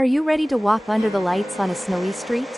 Are you ready to walk under the lights on a snowy street?